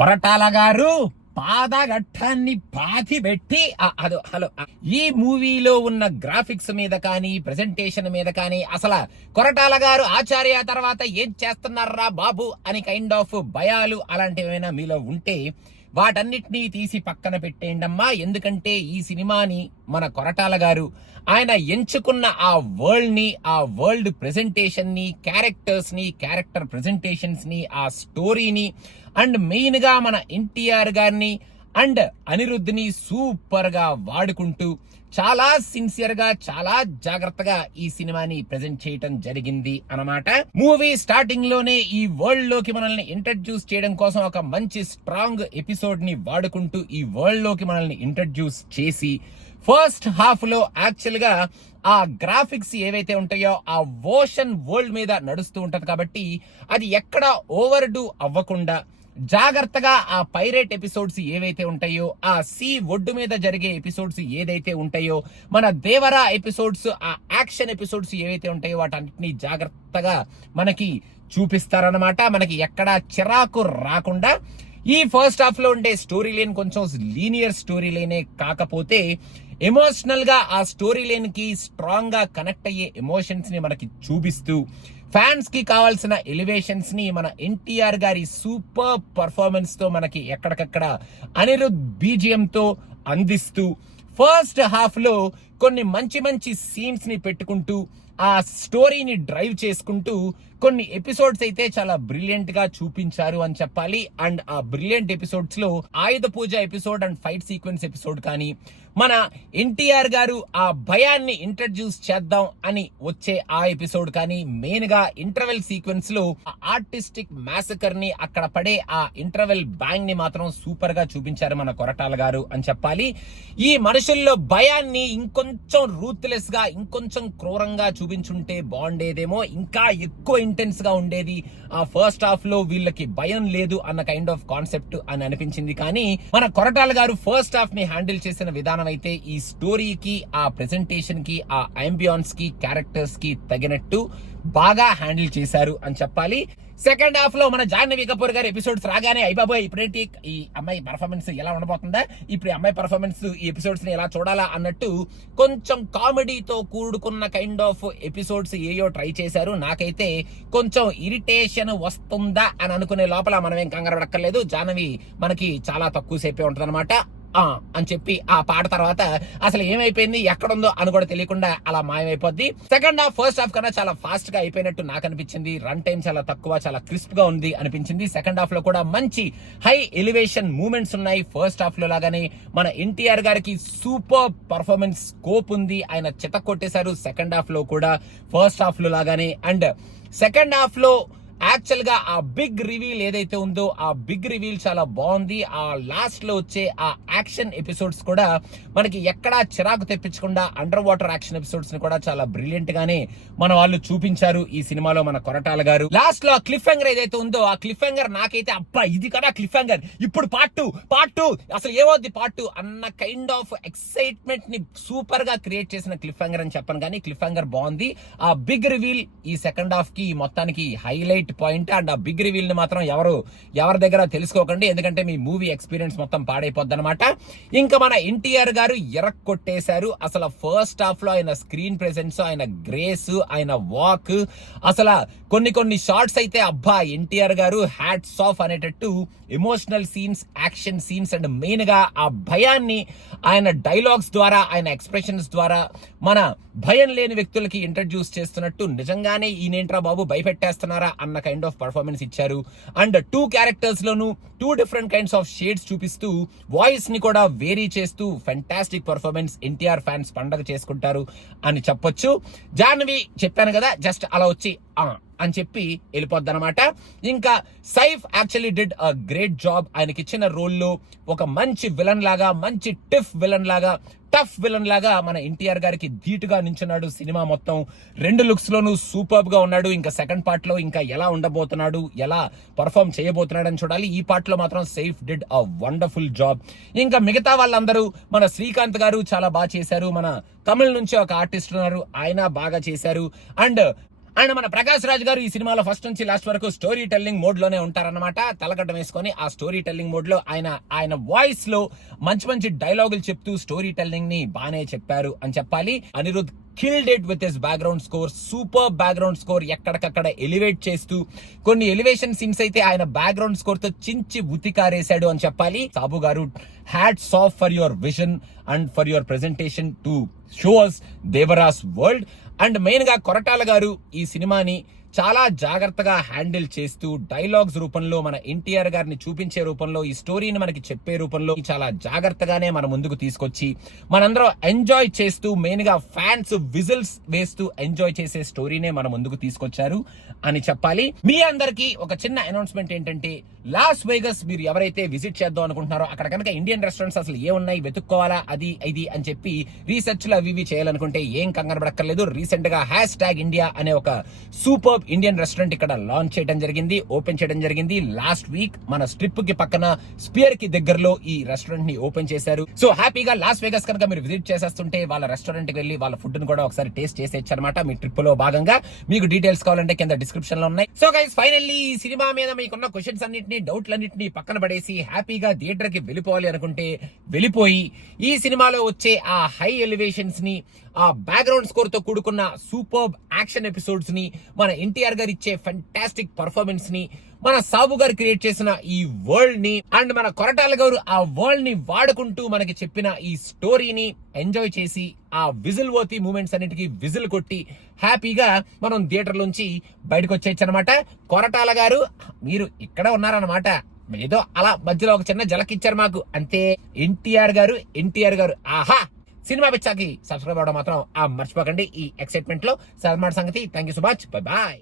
కొరటాల గారు పాదఘట్టాన్ని పాతి పెట్టి హలో ఈ మూవీలో ఉన్న గ్రాఫిక్స్ మీద కానీ ప్రెజెంటేషన్ మీద కానీ అసలు కొరటాల గారు ఆచార్య తర్వాత ఏం చేస్తున్నారా బాబు అని కైండ్ ఆఫ్ భయాలు అలాంటివి ఏమైనా మీలో ఉంటే వాటన్నిటినీ తీసి పక్కన పెట్టేయండమ్మా. ఎందుకంటే ఈ సినిమాని మన కొరటాల గారు ఆయన ఎంచుకున్న ఆ వరల్డ్ ని, ఆ వరల్డ్ ప్రెజెంటేషన్ ని, క్యారెక్టర్స్ ని, క్యారెక్టర్ ప్రెజెంటేషన్స్ ని, ఆ స్టోరీని అండ్ మెయిన్ గా మన ఎన్టీఆర్ గారిని అండ్ అనిరుద్ధిని సూపర్ గా వాడుకుంటూ చాలా సిన్సియర్ గా చాలా జాగ్రత్తగా ఈ సినిమాని ప్రెజెంట్ చేయటం జరిగింది అన్నమాట. మూవీ స్టార్టింగ్ లోనే ఈ వరల్డ్ లోకి మనల్ని ఇంట్రడ్యూస్ చేయడం కోసం ఒక మంచి స్ట్రాంగ్ ఎపిసోడ్ ని వాడుకుంటూ ఈ వరల్డ్ లోకి మనల్ని ఇంట్రడ్యూస్ చేసి ఫస్ట్ హాఫ్ లో యాక్చువల్ గా ఆ గ్రాఫిక్స్ ఏవైతే ఉంటాయో ఆ ఓషన్ వరల్డ్ మీద నడుస్తూ ఉంటది కాబట్టి అది ఎక్కడ ఓవర్ డూ అవ్వకుండా జాగ్రత్తగా ఆ పైరేట్ ఎపిసోడ్స్ ఏవైతే ఉంటాయో, ఆ సీ ఒడ్డు మీద జరిగే ఎపిసోడ్స్ ఏదైతే ఉంటాయో, మన దేవరా ఎపిసోడ్స్, ఆ యాక్షన్ ఎపిసోడ్స్ ఏవైతే ఉంటాయో వాటన్నిటిని జాగ్రత్తగా మనకి చూపిస్తారనమాట. మనకి ఎక్కడా చిరాకు రాకుండా ఈ ఫస్ట్ హాఫ్ లో ఉండే స్టోరీ లైన్ కొంచెం లీనియర్ స్టోరీ లైనే కాకపోతే ఎమోషనల్ గా ఆ స్టోరీ లైన్ కి స్ట్రాంగ్ గా కనెక్ట్ అయ్యే ఎమోషన్స్ ని మనకి చూపిస్తూ ఫ్యాన్స్ కి కావాల్సిన ఎలివేషన్స్ ని మన ఎన్టీఆర్ గారి సూపర్ పర్ఫార్మెన్స్ తో మనకి ఎక్కడికక్కడ అనిరుద్ బీజిఎం తో అందిస్తూ ఫస్ట్ హాఫ్ లో కొన్ని మంచి మంచి సీన్స్ ని పెట్టుకుంటూ ఆ స్టోరీని డ్రైవ్ చేసుకుంటూ కొన్ని ఎపిసోడ్స్ అయితే చాలా బ్రిలియంట్ గా చూపించారు అని చెప్పాలి. అండ్ ఆ బ్రిలియంట్ ఎపిసోడ్స్ లో Ayudha Puja episode and fight sequence episode కానీ, మన ఎన్టీఆర్ గారు ఆ భయాన్ని ఇంట్రడ్యూస్ చేద్దాం అని వచ్చే ఆ ఎపిసోడ్ కానీ, మెయిన్ గా ఇంటర్వెల్ సీక్వెన్స్ లో ఆర్టిస్టిక్ మ్యాసకర్ ని అక్కడ పడే ఆ ఇంటర్వెల్ బ్యాంగ్ ని మాత్రం సూపర్ గా చూపించారు మన కొరటాల గారు అని చెప్పాలి. ఈ మనుషుల్లో భయాన్ని ఇంకొంచెం రూత్లెస్ గా ఇంకొంచెం క్రూరంగా చూపించుంటే బాగుండేదేమో, ఇంకా ఎక్కువ ఇంటెన్స్ గా ఉండేది. ఆ ఫస్ట్ హాఫ్ లో వీళ్ళకి భయం లేదు అన్న కైండ్ ఆఫ్ కాన్సెప్ట్ అని అనిపించింది. కానీ మన కొరటాల గారు ఫస్ట్ హాఫ్ ని హ్యాండిల్ చేసిన విధానం అయితే ఈ స్టోరీకి, ఆ ప్రెజెంటేషన్ కి, ఆ అంబియాన్స్ కి, క్యారెక్టర్స్ కి తగినట్టు బాగా హ్యాండిల్ చేశారు అని చెప్పాలి. సెకండ్ హాఫ్ లో మన జాహ్నవి కపూర్ గారి ఎపిసోడ్స్ రాగానే అయిపోయి ఇప్పుడేంటి ఈ అమ్మాయి పర్ఫార్మెన్స్ ఎలా ఉండబోతుందా, ఇప్పుడు అమ్మాయి పర్ఫార్మెన్స్ ఈ ఎపిసోడ్స్ ని ఎలా చూడాలా అన్నట్టు కొంచెం కామెడీతో కూడుకున్న కైండ్ ఆఫ్ ఎపిసోడ్స్ ఏయో ట్రై చేశారు. నాకైతే కొంచెం ఇరిటేషన్ వస్తుందా అని అనుకునే లోపల మనం ఏం కంగారు పడక్కర్లేదు. జాహ్నవి మనకి చాలా తక్కువ సేపే ఉంటది అనమాట అని చెప్పి ఆ పాట తర్వాత అసలు ఏమైపోయింది ఎక్కడుందో అని కూడా తెలియకుండా అలా మాయమైపోద్ది. సెకండ్ హాఫ్ ఫస్ట్ హాఫ్ కన్నా చాలా ఫాస్ట్ గా అయిపోయినట్టు నాకు అనిపించింది. రన్ టైం చాలా తక్కువ, చాలా క్రిస్ప్ గా ఉంది అనిపించింది. సెకండ్ హాఫ్ లో కూడా మంచి హై ఎలివేషన్ మూమెంట్స్ ఉన్నాయి. ఫస్ట్ హాఫ్ లో లాగానే మన ఎన్టీఆర్ గారికి సూపర్ పర్ఫార్మెన్స్ స్కోప్ ఉంది, ఆయన చితక్ కొట్టేశారు సెకండ్ హాఫ్ లో కూడా ఫస్ట్ హాఫ్ లో లాగానే. అండ్ సెకండ్ హాఫ్ లో యాక్చువల్ గా ఆ బిగ్ రివీల్ ఏదైతే ఉందో ఆ బిగ్ రివీల్ చాలా బాగుంది. ఆ లాస్ట్ లో వచ్చే ఆ యాక్షన్ ఎపిసోడ్స్ కూడా మనకి ఎక్కడా చిరాకు తెప్పించకుండా అండర్ వాటర్ యాక్షన్ ఎపిసోడ్స్ ని కూడా చాలా బ్రిలియంట్ గానే మన వాళ్ళు చూపించారు ఈ సినిమాలో మన కొరటాల గారు. లాస్ట్ లో ఆ క్లిఫ్ హ్యాంగర్ ఏదైతే ఉందో ఆ క్లిఫ్ హ్యాంగర్ నాకైతే అబ్బా ఇది కదా క్లిఫ్ హ్యాంగర్, ఇప్పుడు పార్ట్ టూ అసలు ఏమవుద్ది పార్ట్ 2 అన్న కైండ్ ఆఫ్ ఎక్సైట్మెంట్ ని సూపర్ గా క్రియేట్ చేసిన క్లిఫ్ హ్యాంగర్ అని చెప్పను, కానీ క్లిఫ్ హ్యాంగర్ బాగుంది. ఆ బిగ్ రివీల్ ఈ సెకండ్ హాఫ్ కి మొత్తానికి హైలైట్ పాయింట్. అండ్ ఆ బిగ్ రివీల్ ని మాత్రం ఎవరి దగ్గర తెలుసుకోకండి, ఎందుకంటే మీ మూవీ ఎక్స్పీరియన్స్ మొత్తం పాడైపోద్ది అనమాట. ఇంకా మన ఎన్టీఆర్ గారు ఎరక్కొట్టేశారు. అసలు ఫస్ట్ హాఫ్ లో ఆయన స్క్రీన్ ప్రెసెన్స్, ఆయన గ్రేస్, ఆయన వాక్, అసలు కొన్ని షార్ట్స్ అయితే అబ్బా ఎన్టీఆర్ గారు హ్యాట్స్ ఆఫ్ అనేటట్టు emotional scenes, action scenes and main గా ఆ భయాన్ని ఆయన డైలాగ్స్ ద్వారా, ఆయన ఎక్స్ప్రెషన్స్ ద్వారా మన భయం లేని వ్యక్తులకి ఇంట్రడ్యూస్ చేస్తున్నట్టు నిజంగానే ఈయనేంట్రా బాబు భయపెట్టేస్తున్నారా అన్న కైండ్ ఆఫ్ పర్ఫార్మెన్స్ ఇచ్చారు. And 2 characters loan 2 different kinds of shades చూపిస్తూ వాయిస్ ని కూడా వేరీ చేస్తూ ఫెంటాస్టిక్ పర్ఫార్మెన్స్. ఎన్టీఆర్ ఫ్యాన్స్ పండగ చేసుకుంటారు అని చెప్పొచ్చు. జాహ్నవి చెప్పాను కదా జస్ట్ అలా వచ్చి అని చెప్పి వెళ్ళిపోద్ది అనమాట. ఇంకా Saif actually did a great job. ఆయనకి ఇచ్చిన రోల్లో ఒక మంచి విలన్ లాగా, మంచి టఫ్ విలన్ లాగా మన ఎన్టీఆర్ గారికి ధీటుగా నించున్నాడు సినిమా మొత్తం. 2 లుక్స్ లోనూ సూపర్ గా ఉన్నాడు. ఇంకా సెకండ్ పార్ట్ లో ఇంకా ఎలా ఉండబోతున్నాడు, ఎలా పర్ఫార్మ్ చేయబోతున్నాడు అని చూడాలి. ఈ పార్ట్ లో మాత్రం Saif did a wonderful job. ఇంకా మిగతా వాళ్ళందరూ మన శ్రీకాంత్ గారు చాలా బాగా చేశారు. మన తమిళ నుంచి ఒక ఆర్టిస్ట్ ఉన్నారు, ఆయన బాగా చేశారు. అండ్ అండ్ మన ప్రకాష్ రాజ్ గారు ఈ సినిమాలో ఫస్ట్ నుంచి లాస్ట్ వరకు స్టోరీ టెల్లింగ్ మోడ్ లోనే ఉంటారన్నమాట. తలగడ్డ వేసుకొని ఆ స్టోరీ టెల్లింగ్ మోడ్ లో ఆయన వాయిస్ లో మంచి మంచి డైలాగులు చెప్తూ స్టోరీ టెల్లింగ్ ని బానే చెప్పారు అని చెప్పాలి. Anirudh killed it with his background score, super background score, ఎక్కడికక్కడ ఎలివేట్ చేస్తూ కొన్ని ఎలివేషన్ సీన్స్ అయితే ఆయన బ్యాక్గ్రౌండ్ స్కోర్ తో చించి ఉతికారేశాడు అని చెప్పాలి. Sabu garu, hats off for your vision and for your presentation to show us Devara's world. And main గా కొరటాల గారు ఈ సినిమాని చాలా జాగ్రత్తగా హ్యాండిల్ చేస్తూ డైలాగ్స్ రూపంలో మన ఎన్టీఆర్ గారిని చూపించే రూపంలో ఈ స్టోరీని మనకి చెప్పే రూపంలో చాలా జాగ్రత్తగానే మన ముందుకు తీసుకొచ్చి మనందరం ఎంజాయ్ చేస్తూ మెయిన్ గా ఫ్యాన్స్ విజిల్స్ వేస్తూ ఎంజాయ్ చేసే స్టోరీనే మన ముందుకు తీసుకొచ్చారు అని చెప్పాలి. మీ అందరికి ఒక చిన్న అనౌన్స్మెంట్ ఏంటంటే, లాస్ వేగస్ మీరు ఎవరైతే విజిట్ చేద్దాం అనుకుంటున్నారో అక్కడ కనుక ఇండియన్ రెస్టారెంట్స్ అసలు ఏ ఉన్నాయి వెతుక్కోవాలా అది ఇది అని చెప్పి రీసెర్చ్లు అవి చేయాలనుకుంటే ఏం కంగారు పడక్కర్లేదు. రీసెంట్ గా #India అనే ఒక సూపర్ ఇండియన్ రెస్టారెంట్ ఇక్కడ లాంచ్ చేయడం జరిగింది, ఓపెన్ చేయడం జరిగింది. లాస్ట్ వీక్ మన స్ట్రిప్ కి పక్కన స్పియర్ కి దగ్గరలో ఈ రెస్టారెంట్ ని ఓపెన్ చేశారు. సో హ్యాపీగా లాస్ వేగస్ కనుక మీరు విజిట్ చేసేస్తుంటే వాళ్ళ రెస్టారెంట్ కి వెళ్ళి వాళ్ళ ఫుడ్ ని కూడా ఒకసారి టేస్ట్ చేసేయచ్చు అనమాట. మీ ట్రిప్ లో భాగంగా మీకు డీటెయిల్స్ కావాలంటే కింద డిస్క్రిప్షన్ లో ఉన్నాయి. సో గైస్, ఫైనల్లీ ఈ సినిమా మీద మీకున్న క్వశ్చన్స్ అన్నింటినీ, డౌట్లన్నింటినీ పక్కన పడేసి హ్యాపీగా థియేటర్ కి వెళ్ళిపోవాలి అనుకుంటే వెళ్ళిపోయి ఈ సినిమాలో వచ్చే ఆ హై ఎలివేషన్స్ ని, ఆ బ్యాక్గ్రౌండ్ స్కోర్ తో కూడుకున్న సూపర్ యాక్షన్ ఎపిసోడ్స్ ని, మన ఎన్టీఆర్ గారు ఇచ్చే ఫెంటాస్టిక్ పర్ఫార్మెన్స్ ని, మన సాబు గారు క్రియేట్ చేసిన ఈ వరల్డ్ ని, అండ్ మన కొరటాల గారు ఆ వరల్డ్ ని వాడుకుంటూ మనకి చెప్పిన ఈ స్టోరీని ఎంజాయ్ చేసి ఆ విజిల్ వర్తి మూమెంట్స్ అన్నిటికీ విజిల్ కొట్టి హ్యాపీగా మనం థియేటర్ నుంచి బయటకు వచ్చేయచ్చు అనమాట. కొరటాల గారు మీరు ఇక్కడ ఉన్నారన్నమాట, ఏదో అలా మధ్యలో ఒక చిన్న జలకిచ్చారు మాకు అంతే. ఎన్టీఆర్ గారు ఆహా. సినిమా పిచ్చాకి సబ్స్క్రైబ్ అవడం మాత్రం మర్చిపోకండి. ఈ ఎక్సైట్మెంట్ లో సల్మాన్ సంగతి. Thank you so much. Bye bye.